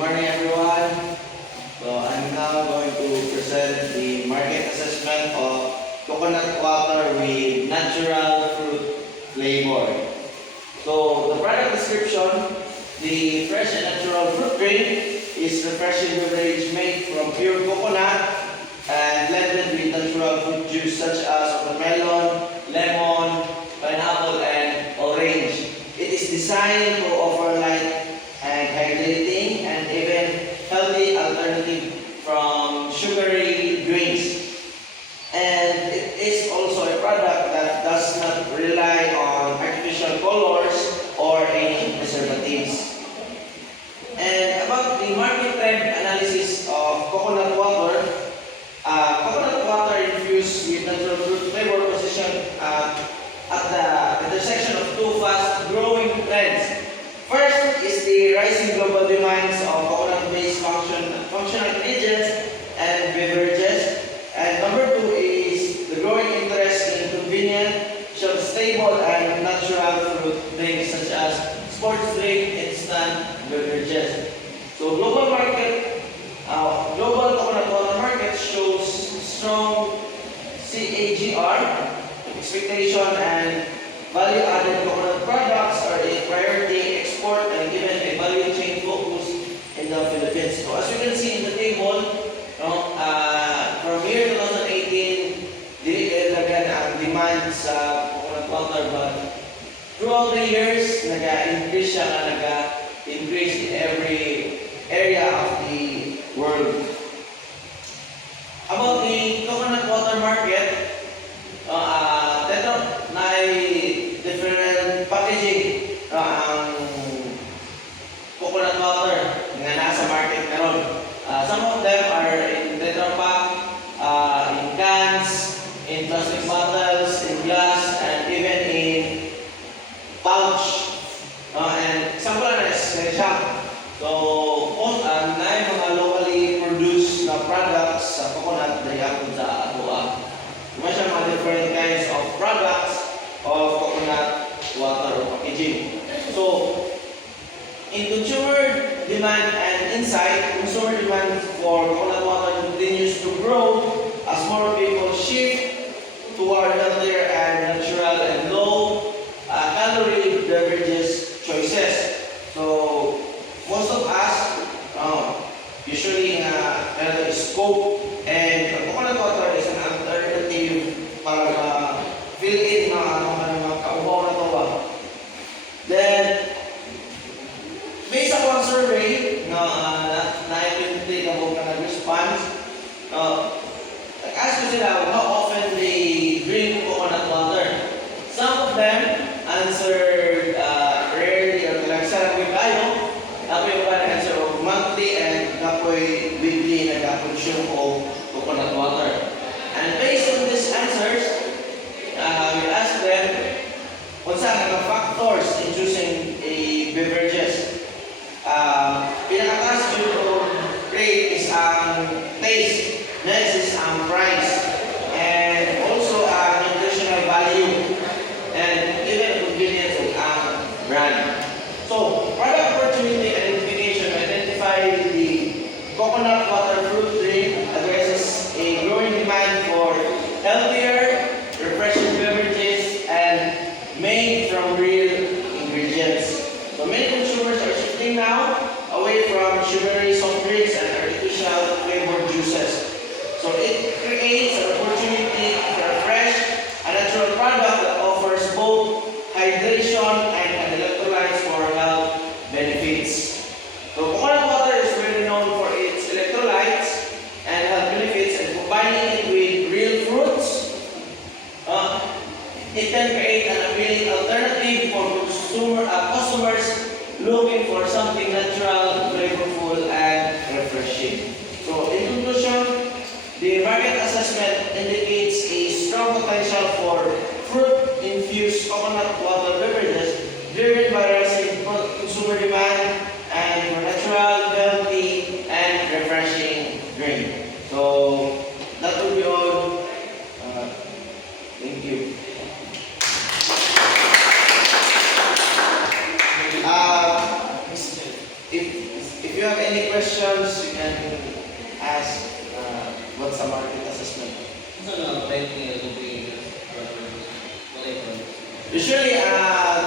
morning, everyone. So I'm now going to present the market assessment of coconut water with natural fruit flavor. So the product description: the fresh and natural fruit drink is refreshing beverage made from pure coconut and blended with natural fruit juice such as watermelon, lemon, pineapple, and orange. It is designed to offer light and hydrating and even healthy alternative from sugary drinks. And it is also a product that does not rely on artificial colors or any preservatives. And about the market trend analysis of coconut water, coconut water infused with natural fruit flavor position at the intersection of two fast-growing trends. First is the rising global demands of coconut-based functional agents and beverages. And number two is the growing interest in convenient, shelf-stable, and natural fruit drinks such as sports drink, instant beverages. So global coconut water market shows strong CAGR expectation, and value-added coconut products are a priority export and given a value chain focus in the Philippines. So as you can see in the table, from year 2018, dinilagan ang demand sa coconut water, but throughout the years, nag-increase siya, nag-increase in every area of the world. About the coconut water market, different packaging ang coconut water nga nasa market karon. Some of them are in Tetra Pak, in cans, in plastic bottles, in glass, and even in pouch. And example na is shop. So, na mga locally produced na products sa coconut na yapon sa atua. May siya mga different kinds of products of coconut water or packaging. So, in consumer demand and insight, consumer demand for coconut water continues to grow as more people shift toward healthier and natural and low calorie beverages choices. So, most of us usually scope, and coconut water is an alternative para fill in mga kaubaw na ito. Then, based upon survey na na-implement na mga nag-response, nag-ask ko sila how often they drink coconut water. Some of them answered rarely or talagsarang with kayo. Apoy pa na-answer of monthly and apoy weekly nag-consume of coconut water. And based on these answers, we ask them kung saan mga factors in choosing a beverages. Pinakataas due to rate is ang taste, next is ang price, and also ang nutritional value, and even convenience of ang brand. So, product opportunity identification identify the coconut water fruit drink addresses a growing demand for healthier, refreshing beverages and made from real ingredients. So many consumers are shifting now away from sugary soft drinks and artificial flavored juices. So it creates an opportunity for a fresh and natural product that offers both hydration and electrolytes for health benefits. So coconut water is very known for its electrolytes and health benefits, and combining it with real fruits, it can create an appealing alternative for customers looking for something natural, flavorful, and refreshing. So, in conclusion, the market assessment have any questions, you can ask what's a market assessment. Usually,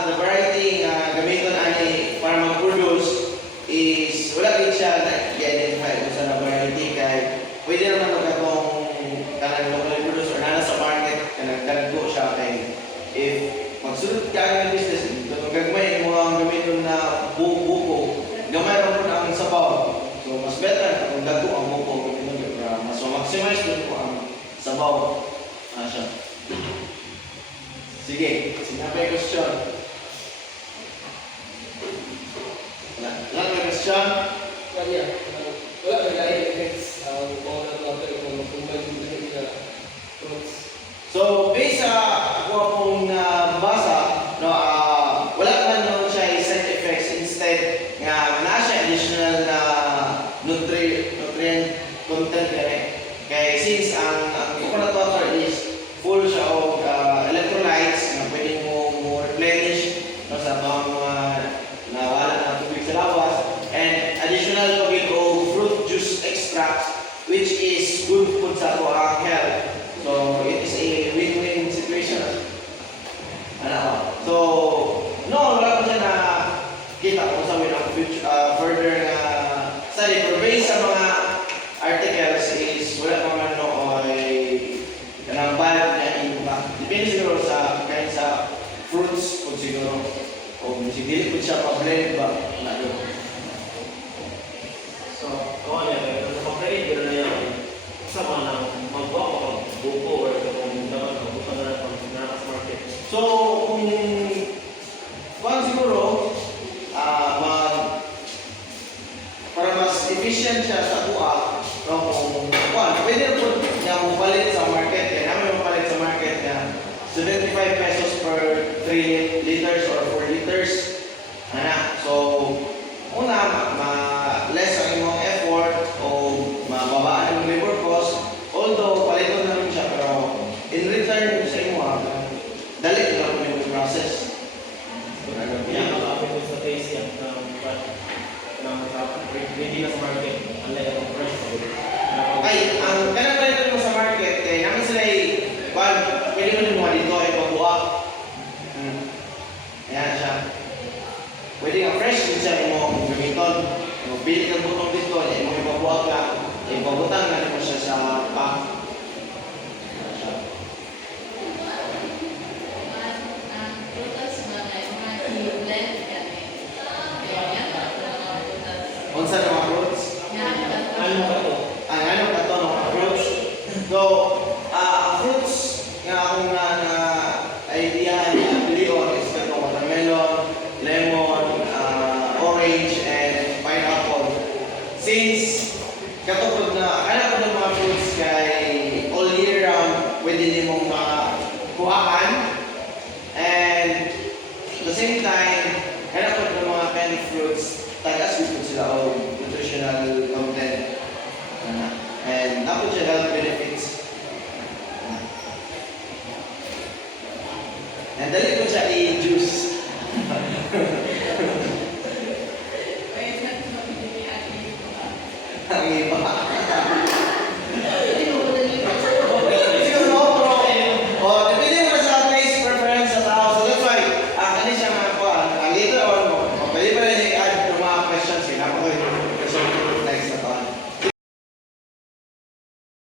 the variety gamiton ani para mag-produce is wala din siya na-identify kung saan na variety kay pwede naman magkatong kanang local produce or nana sa market kanang dagko siya kay if magsulod ka ng business kung gagmay mo ang gamiton na buko gamay ra po ang sabaw so mas better kung dagko ang buko para mas maximize din po ang sabaw siya. Sige, sinabi question. Wala may question? Wala may lain effects kung mag-combine yung lahat sa fruits. So, based sa ako akong nabasa, no, wala man nun siya side effects. Instead, nga na siya additional na nutrient content kaya since ang coconut water is full siya of electrolytes na pwede mo replenish no, sa mga nawala na tubig sa lawas and additional pagin o fruit juice extracts which is good food sa ato ang health. So it is a win-win situation. So no, wala ko siya na kita kung sa ang further na study pero based sa mga articles is wala naman no kanang bad na impact. Depende siguro sa kahit sa fruits kung siguro o dili po siya pa-blend ba na doon. So, kawan niya, kung napag-trade, gano'n na yan, sama na magbawa ko pag buko or kung dapat magbuka na lang pag sa market. So, kung siguro, para mas efficient siya sa kuha, no, kung pwede po niya mapalit sa market, kaya namin mapalit sa market na 75 pesos per 3 liters or 4 liters. So, una, less ang imong effort o mababaan ang labor cost, although paliton na rin siya, pero in return sa imo, dali na po yung process. Kaya nakakapit ko sa taste yan ng ready na sa market, unlike ang fresh food. Ay, ang kanang paliton mo sa market, kaya namin sila pwede mo nyo mga dito ay pagbuha. Ayan siya. Pwede nga fresh din siya mo gamiton. Pili kang butong dito, mo ipabuha ka, ipabutang na mo siya sa pack. Ayan siya. Unsa na mga fruits? Ano ka to? Ang ano ka to mga fruits? So, ang fruits nga akong idea pilion is ito watermelon, lemon, orange, and pineapple. Since katupod na alam ko ng mga fruits kay all year round pwede din mong makuhaan and at the same time alam ko ng mga kind of fruits tagas good sila o nutritional content and dapat siya health benefits and dali ko siya i-juice. Ang iba.